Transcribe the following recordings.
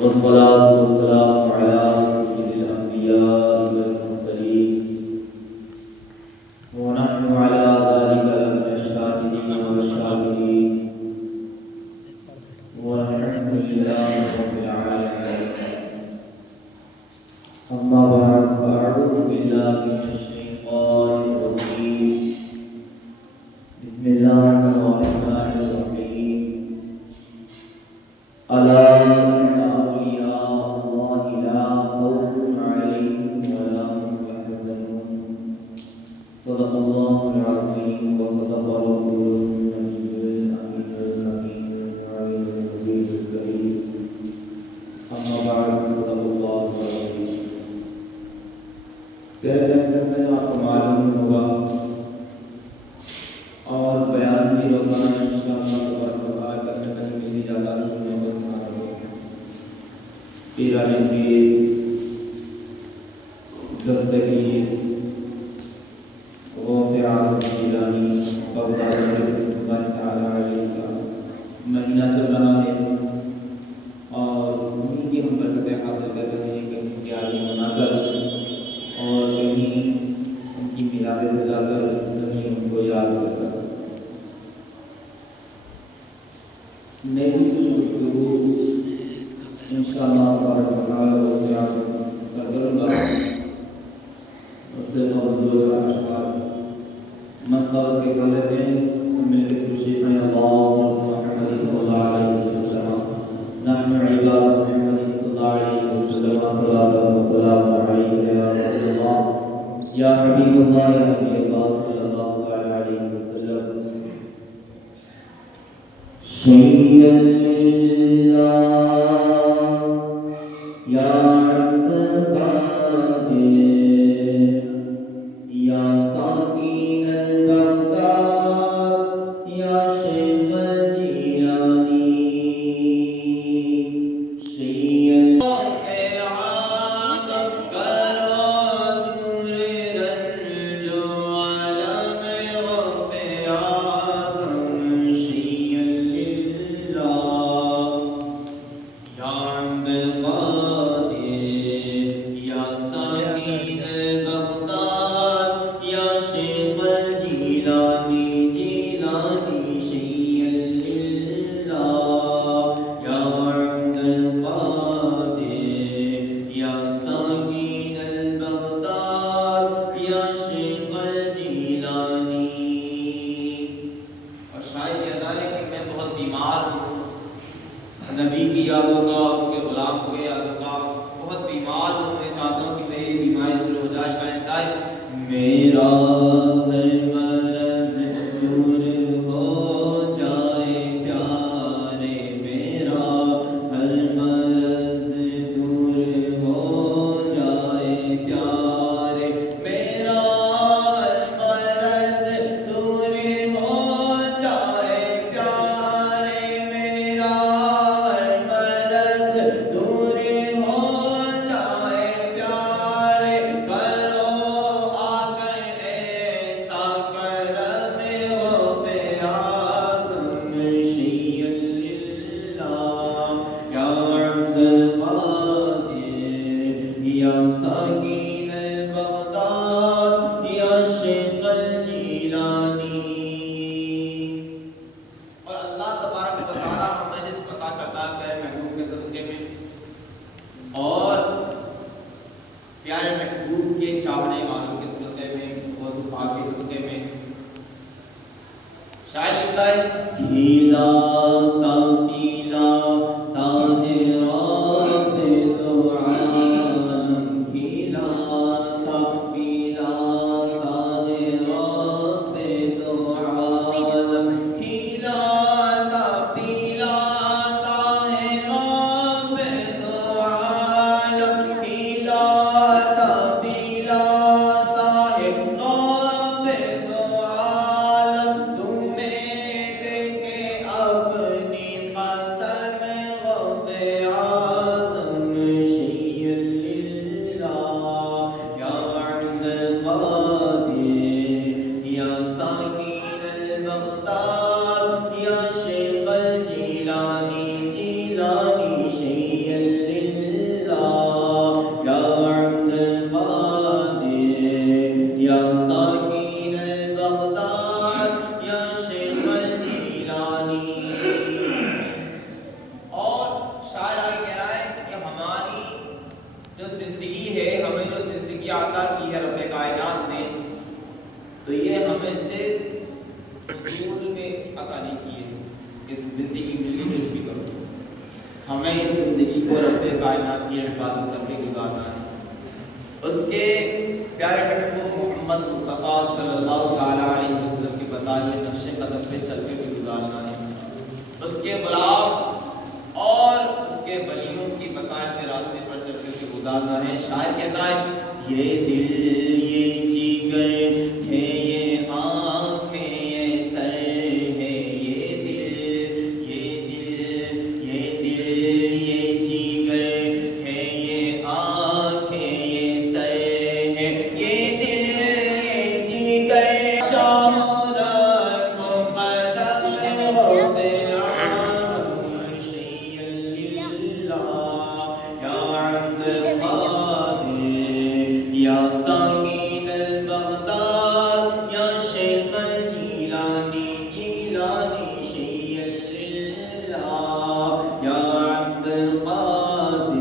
والصلاة والسلام على سيد الأنبياء والمرسلين ونحن على ذلك من الشاهدين والشاكرين والحمد لله رب العالمين. أما بعد فأعوذ بالله من الشيطان الرجيم. بسم الله الرحمن الرحيم. ألا إن أولياء الله لا خوف عليهم ولا هم يحزنون. صدق الله العظيم وصدق رسوله النبي الأمين الحكيم العليم النبي الكريم. أما بعد صدق الله العظيم. کہتے ہیں آپ کو معلوم ہوگا اور بیان بھی روزانہ انشاءاللہ تبارک کرنے کا ملی جاتا سننے کو سنا رہے ہیں. پیرانی پیر دستگیر غوث اعظم جیلانی بغداد اللہ تعالی علیہ کا مہینہ چل رہا ہے اور انہیں کی ہم برکتیں حاصل کر رہے ہیں کہ ان کی عالی منا کر اور کہیں ان کی میلاد سے جا کر کہیں ان کو یاد کر کر میری کچھ گفتگو انشاءاللہ تبارک و تعالی روز یاد کروں گا. اس سے قبل دو چار اشعار منقبت کے کر لیتے ہیں. سب مل کے خوشی پڑھیں. اللہم محمد صلی اللہ علیہ وسلم نحن عباد محمد صلی اللہ علیہ وسلم صلاۃ و سلام علیک یا رسول اللہ یا حبیب اللہ یا نبی اللہ صلی اللہ علیہ وسلم. شیئا للہ یا عبد قادر یا ساکین البغداد یا شیخ الجیلانی. نبی کی یادوں کا ان کے غلام کے یادوں کا بہت بیمار ہوں. میں چاہتا ہوں کہ میری بیماری دور ہو جائے. شاید میرا ہر مرض دور ہو جائے پیارے, میرا ہر مرض دور ہو جائے پیارے, میرا ہر مرض دور ہو جائے پیارے, میرا پیارے محبوب کے چاہنے والوں کے صدقے میں, غوث پاک کے صدقے میں. شاعر لکھتا ہے کھیلا تا پیلا تاج رات دو عالم, کھیلا تا پیلا تاج رات دو عالم, کھیلا تا پیلا تاج رات دو عالم, کھیلا اب ہمیں اس زندگی کو رب کائنات کی حفاظت کر کے گزارنا ہے، اس کے پیارے محبوب محمد مصطفیٰ صلی اللہ تعالیٰ علیہ وسلم کے بتائے ہوئے نقش قدم پہ چل کے بھی گزارنا ہے، اس کے غلام اور اس کے ولیوں کی بتائے ہوئے راستے پر چل کے بھی گزارنا ہے۔ شاعر کہتا ہے یہ دل یہ جگر ہے، یہ آنکھیں یہ سر ہے، یہ دل یہ جگر ہے، یہ آنکھیں یہ سر ہے، یہ دل یہ جگر چورا کو قدم ہوتے یا سامین البغداد یا شیخ الجیلانی جیلانی شیخ اللہ یا عبد القادر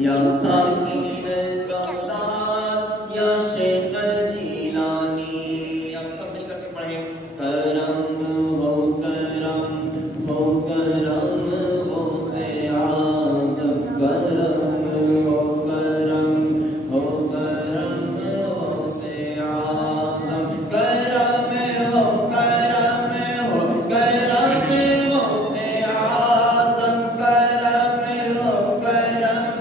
یا سامین البغداد یا شیخ الجیلانی۔ اب سب مل کر کے پڑھیں کرم ہو کرم ہو کرم ہو اعظم کرم ہو کرم ہو کرم ہو سے اعظم کرم ہو کرم ہو کرم ہو سے اعظم کرم ہو کرم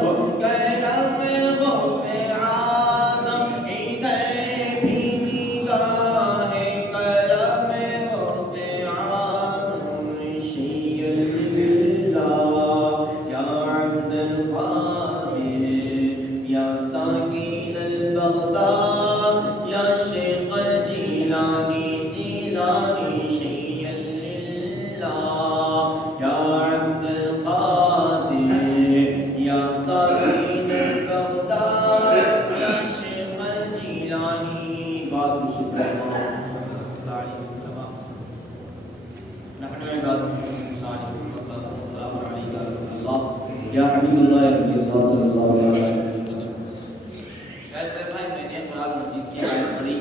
ہو کرم ہو سے اعظم ادھر بھی نگاہ کرم ہو سے اعظم شیخ اللہ یا عبد القادر یا ساکین البغداد یا شیخ الجیلانی جیلانی شیخ اللہ یا عبد القادر یا ساکین البغداد یا شیخ الجیلانی۔ باب شکر اللہ صلی اللہ علیہ وسلم نحن عباد محمد صلی اللہ علیہ وسلم والسلام علیکم یا رسول اللہ یا حبیب اللہ یا نبی اللہ صلی اللہ علیہ وسلم۔ بھائی میں نے قرآن مجید کی آیت پڑھی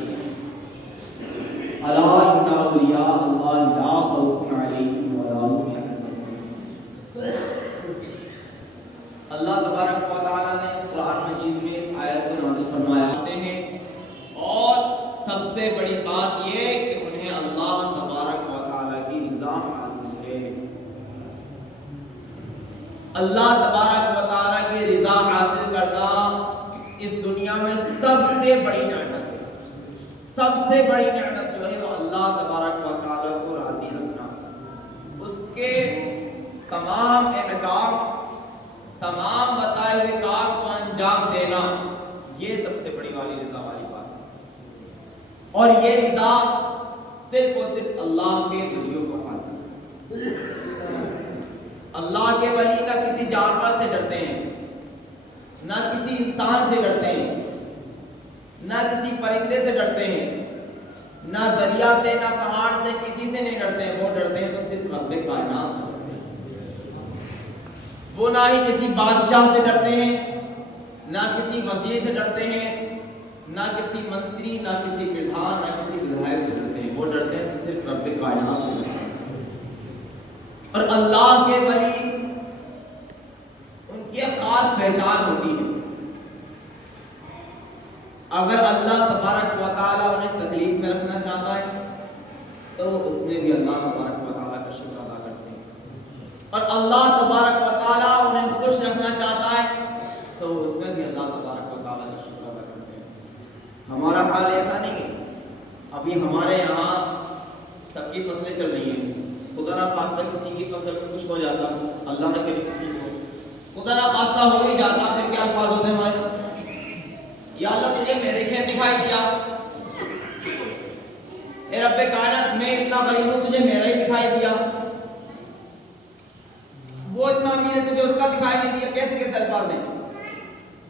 الا ان اولیاء اللہ لا خوف علیہم ولا هم يحزنون۔ اللہ تبارک و تعالیٰ نے اس قرآن مجید میں اس آیت کو نازل فرمایا ہیں، اور سب سے بڑی بات یہ کہ انہیں اللہ تبارک و تعالیٰ کی رضا حاصل ہے۔ اللہ تبارک و تعالیٰ کی رضا حاصل کرنا اس دنیا میں سب سے بڑی نعمت ہے۔ سب سے بڑی نعمت جو ہے وہ اللہ تبارک و تعالیٰ کو راضی رکھنا، اس کے تمام احکام تمام بتائے ہوئے کام کو انجام دینا، یہ سب سے بڑی والی رضا والی بات ہے۔ اور یہ رضا صرف اور صرف اللہ کے ولیوں کو حاصل ہے۔ اللہ کے ولی نہ کسی جانور سے ڈرتے ہیں، نہ کسی انسان سے ڈرتے ہیں، نہ کسی پرندے سے ڈرتے ہیں، نہ دریا سے نہ پہاڑ سے کسی سے نہیں ڈرتے ہیں۔ وہ ڈرتے ہیں تو صرف رب کائنات سے ڈرتے ہیں۔ وہ نہ ہی کسی بادشاہ سے ڈرتے ہیں، نہ کسی وزیر سے ڈرتے ہیں، نہ کسی منتری، نہ کسی پردھان، نہ کسی ودھائک سے ڈرتے ہیں۔ وہ ڈرتے ہیں تو صرف رب کائنات سے ڈرتے ہیں۔ اور اللہ کے ولی ان کی خاص پہچان ہوتی ہے۔ اگر اللہ تبارک و تعالیٰ انہیں تکلیف میں رکھنا چاہتا ہے تو وہ اس میں بھی اللہ تبارک و تعالیٰ کا شکر ادا کرتے ہیں، اور اللہ تبارک و تعالیٰ انہیں خوش رکھنا چاہتا ہے تو وہ اس میں بھی اللہ تبارک و تعالیٰ کا شکر ادا کرتے ہیں۔ ہمارا حال ایسا نہیں ہے، ابھی ہمارے یہاں سب کی فصلیں چل رہی ہیں، خدا نہ خواستہ کسی کی فصل میں کچھ ہو جاتا، اللہ نہ کرے کسی کو خدا نہ خواستہ ہو ہی جاتا، پھر کیا الفاظ ہوتے ہیں ہمارے؟ یا اللہ تجھے میرے کھیت دکھائی دیا، اے رب کائنات میں اتنا غریب ہوں تجھے میرا ہی دکھائی دیا، وہ اتنا امیر ہے تجھے اس کا دکھائی نہیں دیا۔ کیسے کیسے الفاظ ہیں،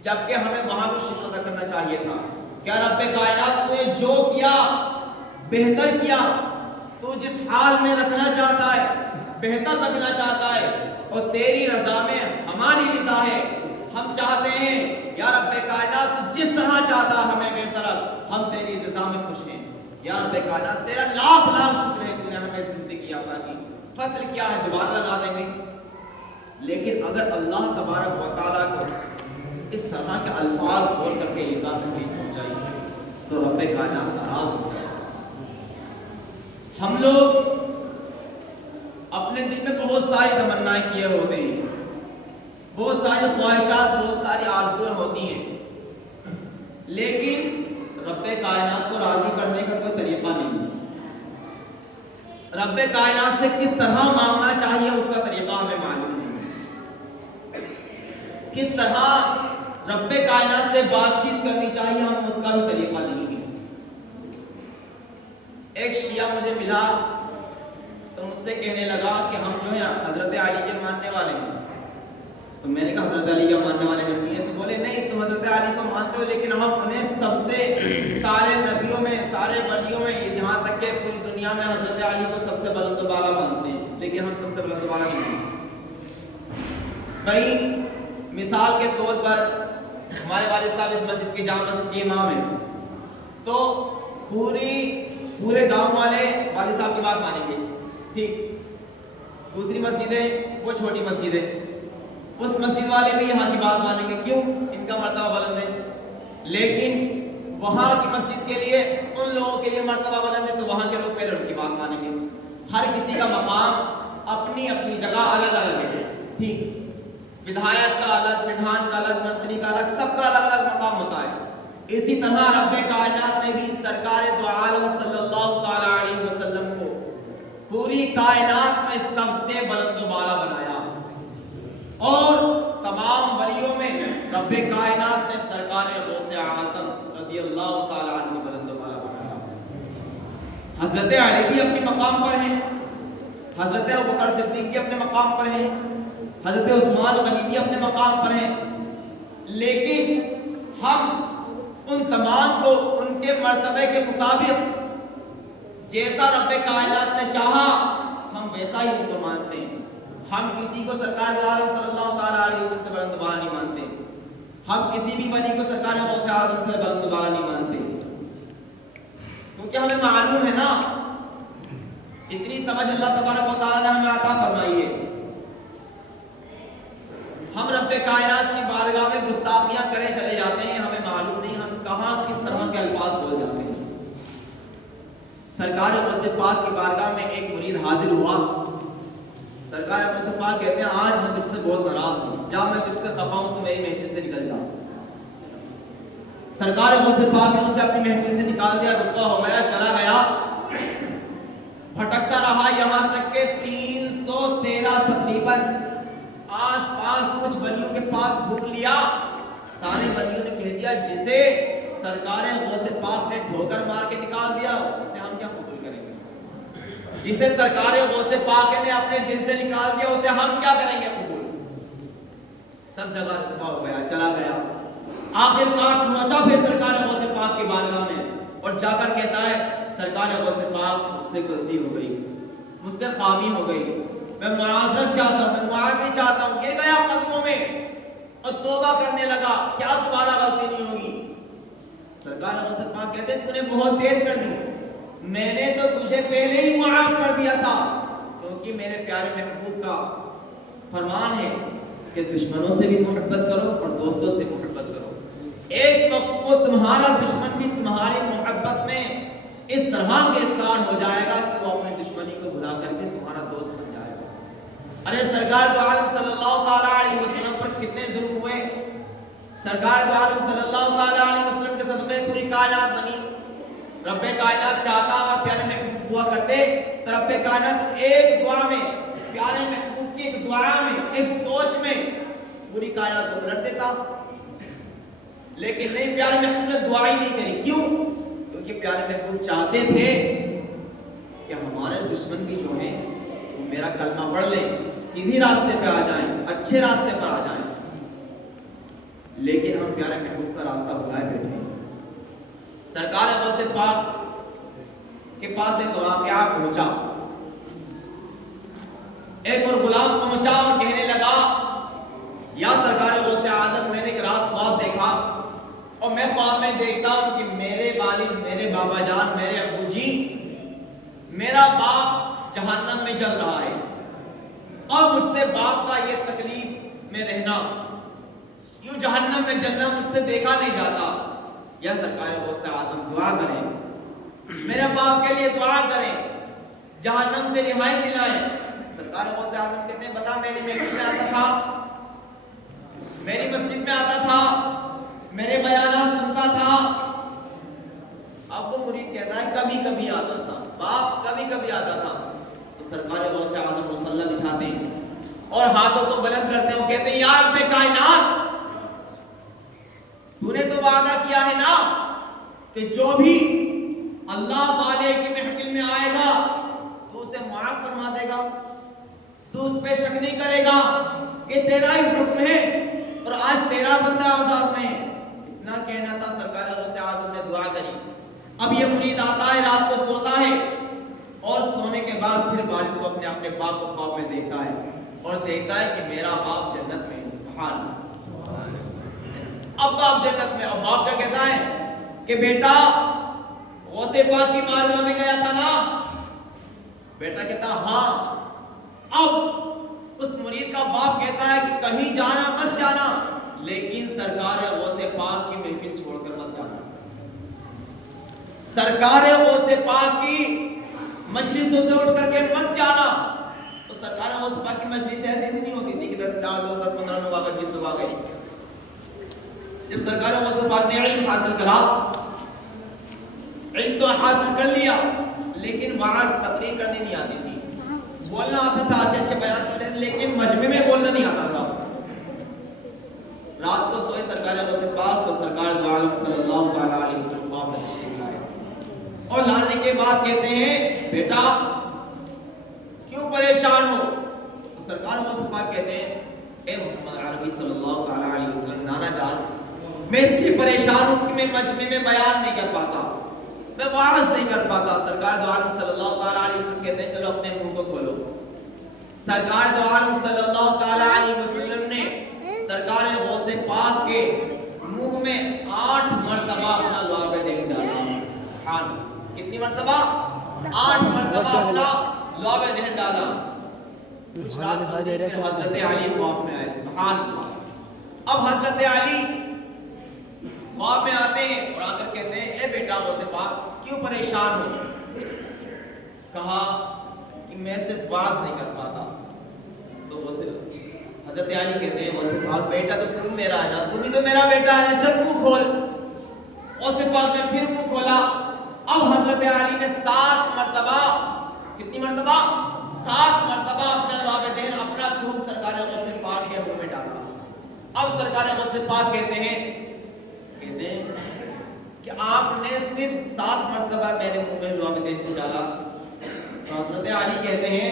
جبکہ ہمیں وہاں بھی شکر ادا کرنا چاہیے تھا۔ کیا رب کائنات تو نے جو کیا بہتر کیا، تو جس حال میں رکھنا چاہتا ہے بہتر رکھنا چاہتا ہے، اور تیری رضا میں ہماری رضا ہے۔ ہم چاہتے ہیں یا رب کائنات جس طرح چاہتا ہمیں بے طرح، ہم تیری رضا میں خوش ہیں۔ یا رب کائنات تیرا لاکھ لاکھ شکر ہے، تو نے ہمیں زندگی عطا کی۔ فصل کیا ہے دوبارہ لگا دیں گے، لیکن اگر اللہ تبارک و تعالیٰ کو اس طرح کے الفاظ بول کر کے ایذا تکلیف پہنچائی تو رب کائنات ناراض ہو جائے. ہم لوگ اپنے دل میں بہت ساری تمنائیں کیے ہوتے ہیں, بہت ساری خواہشات, بہت ساری آرزویں ہوتی ہیں, لیکن رب کائنات کو راضی کرنے کا کوئی طریقہ نہیں. رب کائنات سے کس طرح مانگنا چاہیے اس کا طریقہ ہمیں معلوم نہیں. کس طرح رب کائنات سے بات چیت کرنی چاہیے ہمیں اس کا بھی طریقہ نہیں ہے. ایک شیعہ مجھے ملا تو مجھ سے کہنے لگا کہ ہم جو ہے حضرت علی کے ماننے والے ہیں. تو میں نے کہا حضرت علی کے ماننے والے ہم نہیں ہیں. تو بولے نہیں تم حضرت علی کو مانتے ہو لیکن ہم انہیں سب سے سارے نبیوں میں, سارے ولیوں میں, یہاں تک کہ پوری دنیا میں حضرت علی کو سب سے بلند و بالا مانتے ہیں, لیکن ہم سب سے بلند و بالا نہیں مانتے. کہیں مثال کے طور پر ہمارے والد صاحب اس مسجد کی جامع مسجد کے امام ہیں, تو پورے گاؤں والے والد صاحب کی بات مانیں گے, ٹھیک. دوسری مسجد ہے وہ چھوٹی مسجد ہے, اس مسجد والے بھی یہاں کی بات مانیں گے, کیوں, ان کا مرتبہ بلند ہے. لیکن وہاں کی مسجد کے لیے ان لوگوں کے لیے مرتبہ بلند ہے, تو وہاں کے لوگ پہلے ان کی بات مانیں گے. ہر کسی کا مقام اپنی اپنی جگہ الگ الگ ہے, ٹھیک. ودھایک کا الگ, پردھان کا الگ, منتری کا الگ, سب کا الگ الگ مقام ہوتا ہے. اسی طرح رب کائنات نے بھی سرکار دو عالم صلی اللہ تعالی علیہ وسلم کو پوری کائنات میں سب سے بلند و بالا بنایا, اور تمام ولیوں میں رب کائنات نے سرکار غوث اعظم رضی اللہ تعالی عنہ بلند و بالا بنایا. حضرت علی بھی اپنے مقام پر ہیں, حضرت ابوبکر صدیق بھی اپنے مقام پر ہیں, حضرت عثمان غنی بھی اپنے مقام پر ہیں, لیکن ہم ان تمام کو ان کے مرتبے کے مطابق جیسا رب کائنات نے چاہا ہم ویسا ہی ان کو مانتے ہیں. ہم کسی کو سرکار دو عالم صلی اللہ تعالی علیہ وسلم سے بلند بالا نہیں مانتے. ہم کسی بھی ولی کو سرکار غوث اعظم سے بلند بالا نہیں مانتے, کیونکہ ہمیں معلوم ہے نا, اتنی سمجھ اللہ تبارک و تعالی نے ہمیں عطا فرمائی ہے. ہم رب کائنات کی بارگاہ میں گستاخیاں کرے چلے جاتے ہیں, ہمیں معلوم نہیں ہم کہاں کس طرح کے الفاظ بول جاتے ہیں. سرکار غوث پاک کی بارگاہ میں ایک مرید حاضر ہوا. سرکار غوث پاک کہتے ہیں آج میں تجھ سے بہت ناراض ہوں, جب میں تجھ سے خفا ہوں تو میری محفل سے نکل جا. سرکار غوث پاک نے اسے اپنی محفل سے نکال دیا, رسوا ہو گیا, چلا گیا, بھٹکتا رہا یہاں تک کہ 313 تقریباً آس پاس کچھ ولیوں کے پاس گھوم لیا. سارے ولیوں نے کہہ دیا جسے سرکار غوث پاک نے ڈھوکر مار کے نکال دیا اسے ہم کیا قبول کریں گے, جسے سرکار غوث پاک نے اپنے دل سے نکال دیا اسے ہم کیا کریں گے قبول. سب جگہ رسوا ہو گیا, چلا گیا. آخر کار پہنچا پھر سرکار غوث پاک کی بارگاہ میں اور جا کر کہتا ہے سرکار غوث پاک مجھ سے غلطی ہو گئی, مجھ سے خامی ہو گئی, میں معذرت چاہتا ہوں, میں معافی چاہتا ہوں. گر گیا قدموں میں اور توبہ کرنے لگا کہ اب دوبارہ غلطی نہیں ہوگی. سرکار غوث پاک کہتے ہیں تو نے بہت دیر کر دی, میں نے تو تجھے پہلے ہی معاف کر دیا تھا, کیونکہ میرے پیارے محبوب کا فرمان ہے کہ دشمنوں سے بھی محبت کرو اور دوستوں سے محبت کرو. ایک وقت کو تمہارا دشمن بھی تمہاری محبت میں اس طرح گرفتار ہو جائے گا کہ وہ اپنی دشمنی کو بھلا کر کے تمہارا دوست بن جائے گا. ارے سرکار دو عالم صلی اللہ تعالی علیہ وسلم پر کتنے ظلم ہوئے. سرکار دو عالم صلی اللہ تعالی علیہ وسلم کے صدقے پوری کائنات بنی. رب کائنات چاہتا اور پیارے محبوب دعا کرتے تو رب کائنات ایک دعا میں, پیارے محبوب کی ایک دعا میں, ایک سوچ میں پوری کائنات کو پلٹ دیتا. لیکن نہیں, پیارے محبوب نے دعا ہی نہیں کری. کیوں؟ کیونکہ پیارے محبوب چاہتے تھے کہ ہمارے دشمن بھی جو ہیں وہ میرا کلمہ پڑھ لیں, سیدھی راستے پہ آ جائیں, اچھے راستے پر آ جائیں. لیکن ہم پیارے محبوب کا راستہ بھلائے بیٹھے ہیں. سرکار غوث پاک کے پاس ایک واقعہ پہنچا. ایک اور غلام پہنچا اور کہنے لگا یا سرکار غوث اعظم میں نے ایک رات خواب دیکھا اور میں خواب میں دیکھتا ہوں کہ میرے والد, میرے بابا جان, میرے ابو جی, میرا باپ جہنم میں جل رہا ہے اور مجھ سے باپ کا یہ تکلیف میں رہنا، یوں جہنم میں جلنا مجھ سے دیکھا نہیں جاتا. یا سرکار غوث اعظم دعا کریں، میرے باپ کے لیے دعا کریں، جہنم سے رہائی دلائیں. سرکار غوث اعظم کہتے ہیں بتا میری محفل میں آتا تھا، میری مسجد میں آتا تھا، میرے بیانات سنتا تھا. اب وہ مرید کہتا ہے کبھی کبھی آتا تھا، باپ کبھی کبھی آتا تھا. تو سرکار غوث اعظم مصلی بچھاتے ہیں اور ہاتھوں کو بلند کرتے ہیں اور کہتے ہیں یا رب کائنات، تو نے تو وعدہ کیا ہے نا کہ جو بھی اللہ والے کی محفل میں آئے گا تو اسے معاف فرما دے گا، تو اس پہ شک نہیں کرے گا کہ تیرا ہی حکم ہے اور آج تیرا بندہ عذاب میں. اتنا کہنا تھا، سرکار غوث اعظم نے دعا کری. اب یہ مرید آتا ہے، رات کو سوتا ہے اور سونے کے بعد پھر والد کو اپنے باپ کو خواب میں دیکھتا ہے اور دیکھتا ہے کہ میرا باپ جنت میں ہے. سبحان اللہ. اب باپ جنت میں، اور باپ کیا کہتا ہے کہ بیٹا غوث پاک کی بارگاہ میں گیا تھا نا؟ بیٹا کہتا ہاں. اب اس مرید کا باپ کہتا ہے کہ کہیں جانا مت جانا، لیکن سرکار غوث پاک کی محفل چھوڑ کر مت جانا. سرکار غوث پاک کی مجلسوں سے اٹھ کر کے مت جانا. تو سرکار غوث پاک کی مجلس ایسی نہیں ہوتی تھی کہ 10-15 لوگ آ گئے، 20 لوگ آ گئے. جب سرکار غوث پاک نے علم حاصل کرا، علم تو حاصل کر لیا لیکن وعظ تقریر کرنی نہیں آتی تھی. بولنا آتا تھا، اچھے اچھے بیان کرتے تھے، لیکن مجمع میں بولنا نہیں آتا تھا. رات کو سوئے سرکار غوث پاک تو سرکار دو عالم صلی اللہ علیہ وسلم خواب میں تشریف لائے اور لانے کے بعد کہتے ہیں بیٹا کیوں پریشان ہو؟ تو سرکار غوث پاک کہتے ہیں اے محمد عربی صلی اللہ علیہ وسلم، نانا جان میں اس لیے پریشان ہوں کہ میں مجمع میں بیان نہیں کر پاتا، میں وعظ نہیں کر پاتا. سرکار دو عالم صلی اللہ علیہ وسلم کہتے ہیں چلو اپنے منہ کو کھولو. سرکار دو عالم صلی اللہ علیہ وسلم نے سرکار غوث پاک کے منہ میں 8 مرتبہ اپنا لعاب دہن ڈالا. کتنی مرتبہ؟ 8 مرتبہ اپنا لعاب دہن ڈالا. حضرت علی خواب میں آئے. سبحان اللہ. اب حضرت علی خواب میں آتے ہیں اور آ کر کہتے ہیں اے بیٹا غوث پاک کیوں پریشان ہو؟ کہا کہ میں صرف بات نہیں کر پاتا. تو حضرت علی کہتے ہیں غوث پاک بیٹا تو تم میرا ہے نا، تم ہی تو میرا بیٹا ہے نا، چل منہ کھول. غوث پاک نے پھر منہ کھولا. اب حضرت علی نے 7 مرتبہ، کتنی مرتبہ؟ 7 مرتبہ اپنا لعاب دہن، اپنا دودھ سرکار غوث پاک کے منہ میں ڈالا. اب سرکار غوث پاک کہتے ہیں کہ آپ نے صرف 7 مرتبہ میرے منہ میں لعاب دہن کو ڈالا. تو حضرت علی کہتے ہیں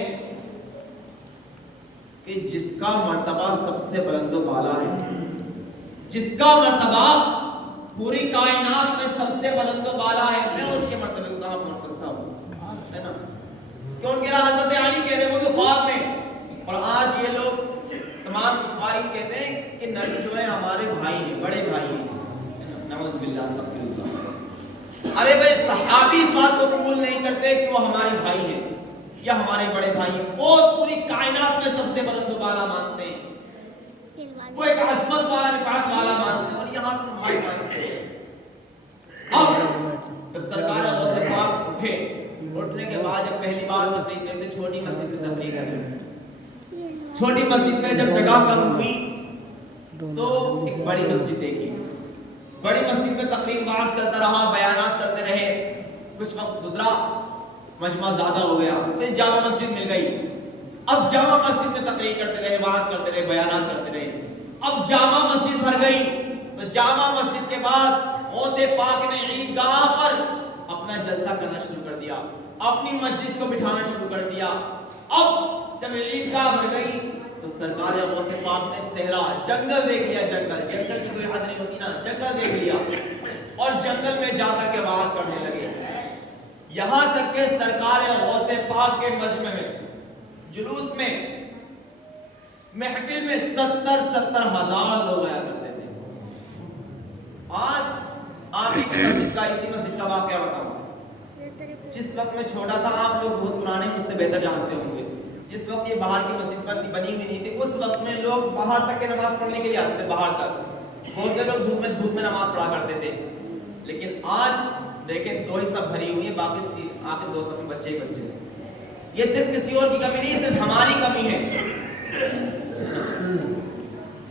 کہ جس کا مرتبہ سب سے بلند و بالا ہے، جس کا مرتبہ پوری کائنات میں سب سے بلند و بالا ہے، میں اس کے مرتبے کو کہاں پہنچ سکتا ہوں؟ ہے نا؟ کیوں کہہ رہا حضرت علی کہہ رہے وہ بھی خواب میں. اور آج یہ لوگ تمام کفار کہتے ہیں کہ نبی جو ہے ہمارے بھائی ہیں، بڑے بھائی ہیں. نعوذ باللہ استغفر اللہ. ارے بھائی صحابی اس بات کو قبول نہیں کرتے کہ وہ ہمارے بھائی ہیں یا ہمارے بڑے بھائی ہیں. وہ پوری کائنات میں سب سے بلند و بالا مانتے ہیں، وہ ایک عظمت والا، رفعت والا مانتے ہیں، اور یہاں تم بھائی مانتے ہیں. اب جب سرکار غوث پاک اٹھے، اٹھنے کے بعد جب پہلی بار تقریر کرتے چھوٹی مسجد میں تقریر کرتے. چھوٹی مسجد میں جب جگہ کم ہوئی تو ایک بڑی مسجد دیکھی. بڑی مسجد میں تقریر وعظ چلتا رہا، بیانات چلتے رہے. کچھ وقت گزرا، مجمع زیادہ ہو گیا، پھر جامع مسجد مل گئی. اب جامع مسجد میں تقریر کرتے رہے، وعظ کرتے رہے، بیانات کرتے رہے. اب جامع مسجد بھر گئی تو جامع مسجد کے بعد غوث پاک نے عیدگاہ پر اپنا جلسہ کرنا شروع کر دیا، اپنی مجلس کو بٹھانا شروع کر دیا. اب جب عیدگاہ بھر گئی تو سرکار غوث پاک نے صحرا، جنگل دیکھ لیا. جنگل کی کوئی حد نہیں ہوتی نا، جنگل دیکھ لیا اور جنگل میں جا کر کے وعظ کرنے لگے. یہاں تک کہ سرکار غوث پاک کے مجمع میں، جلوس میں، محفل میں 70 ہزار لوگ آیا کرتے تھے. آج آپ ہی کی مسجد کا، اسی مسجد کا واقعہ بتاؤں. جس وقت میں چھوٹا تھا، آپ لوگ بہت پرانے مجھ سے بہتر جانتے ہوں گے. جس وقت یہ باہر کی مسجد پر بنی ہوئی نہیں تھی، اس وقت میں لوگ باہر تک کے نماز پڑھنے کے لیے آتے تھے، باہر تک بہت سے لوگ دھوپ میں نماز پڑھا کرتے تھے. لیکن آج دیکھیں 2 ہی صف بھری ہوئی ہے، باقی آخر 2 صف میں بچے ہی بچے. یہ صرف کسی اور کی کمی نہیں، صرف ہماری کمی ہے.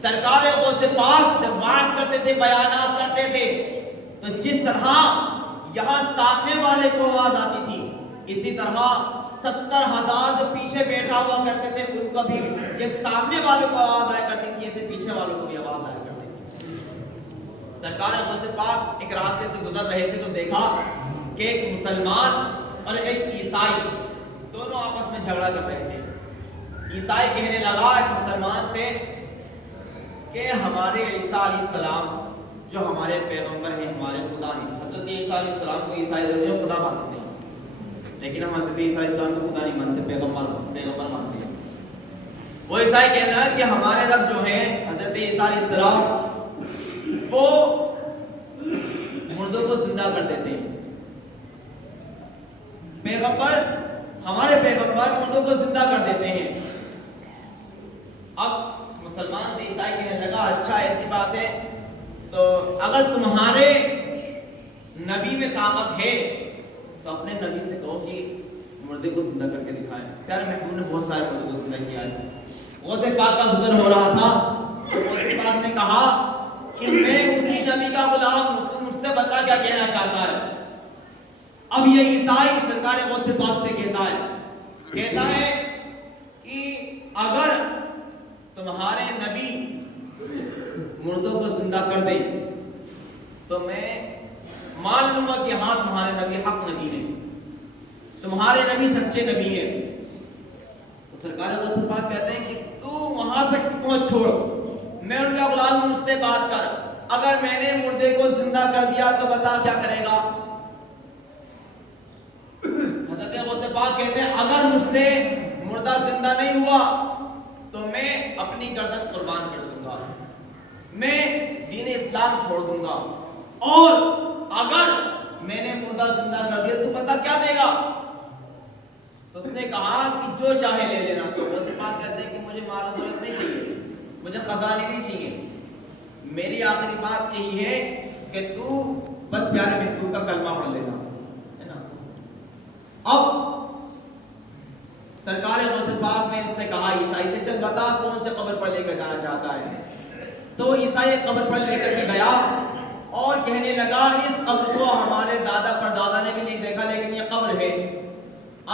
سرکار غوث پاک جب واعظ کرتے تھے، بیانات کرتے تھے، تو جس طرح یہاں سامنے والے کو آواز آتی تھی، اسی طرح 70,000 جو پیچھے بیٹھا ہوا کرتے تھے ان کو بھی یہ سامنے والوں کو آواز آیا کرتی تھی، ایسے پیچھے والوں کو بھی آواز آیا کرتی تھی. سرکار غوث پاک ایک راستے سے گزر رہے تھے تو دیکھا کہ ایک مسلمان اور ایک عیسائی دونوں آپس میں جھگڑا کر رہے تھے. عیسائی کہنے لگا ایک مسلمان سے کہ ہمارے عیسیٰ علیہ السلام جو ہمارے پیغمبر ہیں، ہمارے خدا ہیں. حضرت عیسیٰ علیہ السلام کو عیسائی جو خدا مانتے ہیں، لیکن ہم حضرت عیسیٰ علیہ السلام کو خدا نہیں مانتے، پیغمبر مانتے ہیں. وہ عیسائی کہنا ہے کہ ہمارے رب جو ہیں حضرت عیسیٰ علیہ السلام وہ مردوں کو زندہ کر دیتے ہیں. ہمارے پیغمبر مردوں کو زندہ کر دیتے ہیں. اب مسلمان سے عیسائی کہنے لگا اچھا ایسی بات ہے تو اگر تمہارے نبی میں طاقت ہے تو اپنے نبی سے کہو کہ مردے کو زندہ کر کے دکھائے. پیارے محبوب نے بہت سارے مردوں کو زندہ کیا ہے. غوث پاک کا گزر ہو رہا تھا، غوث پاک نے کہا کہ میں اسی نبی کا غلام ہوں، تم مجھ سے بتا کیا کہنا چاہتا ہے. اب یہ عیسائی سرکار غوث پاک سے کہتا ہے کہ اگر تمہارے نبی مردوں کو زندہ کر دے تو میں مان لوں گا کہ ہاں تمہارے نبی حق نبی ہیں، تمہارے نبی سچے نبی ہیں. تو سرکار غوث پاک کہتے ہیں کہ تو وہاں تک پہنچ چھوڑ، میں ان کا غلام ہوں، مجھ سے بات کر. اگر میں نے مردے کو زندہ کر دیا تو بتا کیا کرے گا. حضرت غوث پاک کہتے ہیں اگر مجھ سے مردہ زندہ نہیں ہوا تو میں اپنی گردن قربان کر دوں گا، میں دین اسلام چھوڑ دوں گا. اور اگر میں نے مردہ زندہ کر دیا تو پتہ کیا دے گا. تو اس نے کہا کہ جو چاہے لے لینا. تو غوث پاک کہتے ہیں کہ مجھے مال و دولت نہیں چاہیے، مجھے خزانے نہیں چاہیے، میری آخری بات یہی ہے کہ تو بس پیارے محبوب کا کلمہ پڑھ لینا ہے نا. اب سرکار غوث پاک نے اس سے کہا عیسائی سے چل بتا کون سے قبر پر لے کر جانا چاہتا ہے. تو عیسائی قبر پر لے کر کے گیا اور کہنے لگا اس قبر کو ہمارے دادا پر دادا نے بھی نہیں دیکھا لیکن یہ قبر ہے،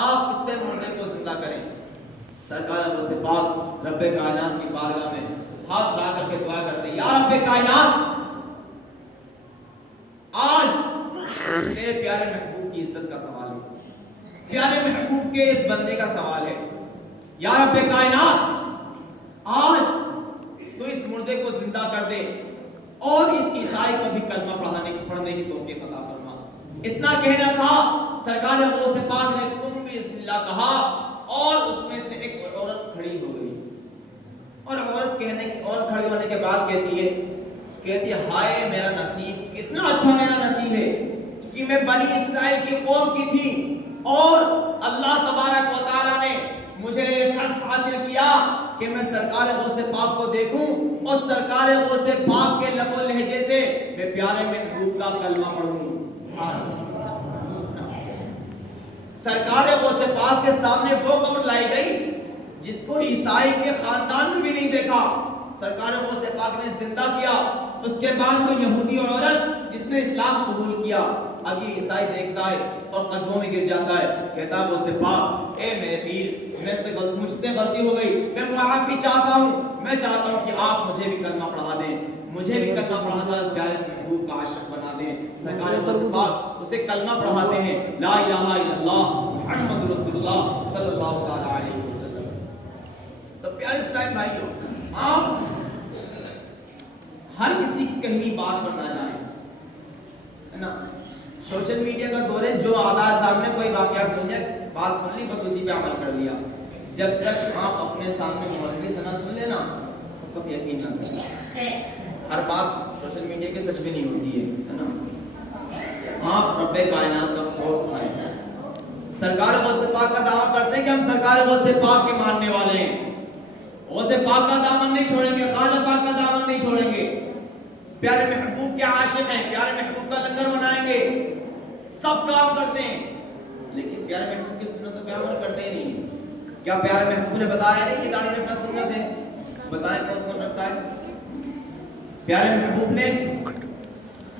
آپ اس سے مردے کو زندہ کریں. سرکار غوث پاک رب کائنات کی بارگاہ میں ہاتھ لا کر کے دعا کرتے یا رب کائنات آج تیرے پیارے محبوب کی عزت کا سوال ہے، پیارے محبوب کے اس بندے کا سوال ہے. یا رب کائنات آج تو اس مردے کو زندہ کر دے اور اس عیسائی کو بھی کلمہ پڑھنے کی توفیق عطا فرما. اتنا کہنا تھا، سرکار غوث پاک نے تم بھی بسم اللہ کہا اور اس میں سے ایک عورت کھڑی ہو گئی. اور عورت کھڑی ہونے کے بعد کہتی ہے ہائے میرا نصیب، کتنا اچھا میرا نصیب ہے کہ میں بنی اسرائیل کی قوم کی تھی اور اللہ تبارک و تعالیٰ نے مجھے یہ شرف حاصل کیا کہ میں سرکار غوث پاک کو دیکھوں اور سرکار غوث پاک کے لب و لہجے سے میں پیارے محبوب کا کلمہ پڑھوں. سرکار غوث پاک کے سامنے وہ قبر لائی گئی جس کو عیسائی کے خاندان میں بھی نہیں دیکھا. سرکار غوث پاک نے زندہ کیا. اس کے بعد وہ یہودی عورت جس نے اسلام قبول کیا، اب یہ عیسائی دیکھتا ہے اور قدموں میں گر جاتا ہے، کہتا ہے غوث پاک اے میرے پیر مجھ سے غلطی ہو گئی، میں معافی چاہتا ہوں، میں چاہتا ہوں کہ آپ مجھے بھی کلمہ پڑھا دیں، مجھے بھی کلمہ پڑھا کر پیارے محبوب کا عاشق بنا دیں. سرکار غوث پاک اسے کلمہ پڑھاتے ہیں لا الہ الا اللہ محمد رسول اللہ صلی اللہ علیہ وسلم. تو پیارے اسلام بھائیوں، آپ ہر کسی کی کہیں بات پر نہ جائیں ہے نا. سوشل میڈیا کا دور ہے، جو آتا ہے سامنے کوئی واقعہ سمجھے، بات سن لی بس اسی پہ عمل کر لیا. جب تک آپ اپنے سامنے مولوی سنا سن لینا تو یقین نہ کریں. ہر بات سوشل میڈیا کے سچ بھی نہیں ہوتی ہے نا. آپ رب کائنات کا خوف کھائیں، سرکار غوث پاک کا دعویٰ کرتے ہیں کہ ہم سرکار غوث پاک کے ماننے والے ہیں، غوث پاک کا دامن نہیں چھوڑیں گے، خواجہ پاک کا دامن نہیں چھوڑیں گے، پیارے محبوب کے عاشق ہیں، پیارے محبوب کا لنگر بنائیں گے، سب کام کرتے ہیں، لیکن پیارے محبوب کی سنت پہ عمل کرتے ہی نہیں ہیں۔ کیا پیارے محبوب نے بتایا نہیں کہ داڑھی رکھنا سنت ہے؟ بتائیں کون کون رکھتا ہے؟ پیارے محبوب نے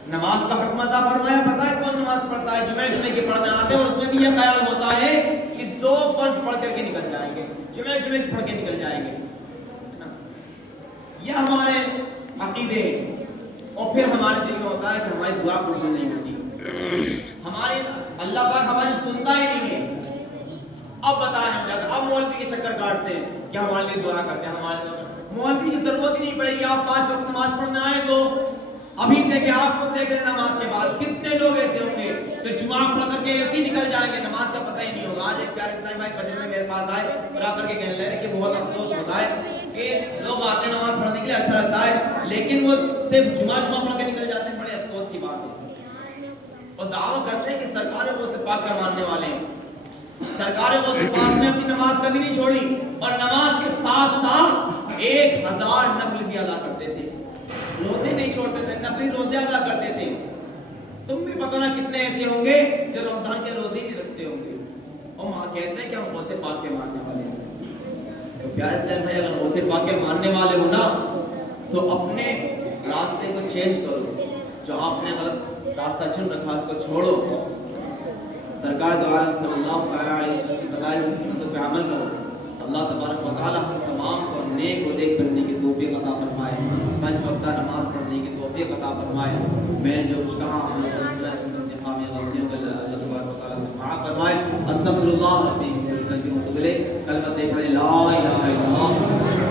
نماز کا حکم عطا فرمایا، پتہ ہے کون نماز پڑھتا ہے؟ جمعے کے پڑھنے آتے ہیں اور اس میں بھی یہ خیال ہوتا ہے کہ 2 فرض پڑھ کر کے نکل جائیں گے، جمعے کی پڑھ کے نکل جائیں گے، یہ ہمارے عقیدے ہیں۔ اور پھر ہمارے دل میں ہوتا ہے کہ ہماری دعا قبول نہیں ہوتی، ہمارے اللہ پاک ہماری سنتا ہی نہیں ہے۔ اب بتائیں ہم جاتے اب مولوی کے چکر کاٹتے ہیں کہ ہمارے لیے دعا کرتے ہیں، ہمارے لیے مولوی کی ضرورت ہی نہیں پڑے گی، آپ 5 وقت نماز پڑھنے آئے تو ابھی دیکھیں، آپ کو دیکھ رہے نماز کے بعد کتنے لوگ ایسے ہوں گے کہ جمعہ پڑھ کر کے ایسے ہی نکل جائیں گے، نماز کا پتہ ہی نہیں ہوگا۔ آج ایک پیارے اسلامی بھائی فجر میں میرے پاس آئے اور آ کر کے کہنے لگے کہ بہت افسوس ہوتا ہے کہ لوگ آتے ہیں نماز پڑھنے کے لیے، اچھا لگتا ہے، لیکن وہ صرف جمعہ پڑھ کے نکل جاتے ہیں، بڑے افسوس کی بات ہے۔ اور دعویٰ کرتے ہیں کہ سرکار غوث پاک کا ماننے والے ہیں، سرکار غوث پاک نے اپنی نماز کبھی نہیں چھوڑی، اور نماز کے ساتھ ساتھ 1000 نفل بھی ادا کرتے تھے، روزے نہیں چھوڑتے تھے، نفلی روزے ادا کرتے تھے۔ تم بھی پتہ نہ کتنے ایسے ہوں گے جو رمضان کے روزے نہیں رکھتے ہوں گے، اور ماں کہتے ہیں کہ ہم غوث پاک کے ماننے والے ہیں۔ تو پیارے اسلام بھائی، اگر غوث پاک کے ماننے والے ہو نا تو اپنے راستے کو چینج کرو، جو آپ نے غلط راستہ چن رکھا اس کو چھوڑو، سرکار دو عالم صلی اللہ علیہ وسلم کی بتائی ہوئی سنتوں پہ عمل کرو۔ اللہ تبارک و تعالی تمام کو نیک و نیک بننے کی توفیق عطا فرمائے، 5 وقتہ نماز پڑھنے کی توفیق عطا فرمائے۔ میں نے جو کچھ کہا ہم لوگوں نے سنا انتخاب میں غلطیوں کو اللہ تبارک و تعالی سے معاف فرمائے۔ استغفر اللہ ربی کلمہ پڑھیں لا الہ الا اللہ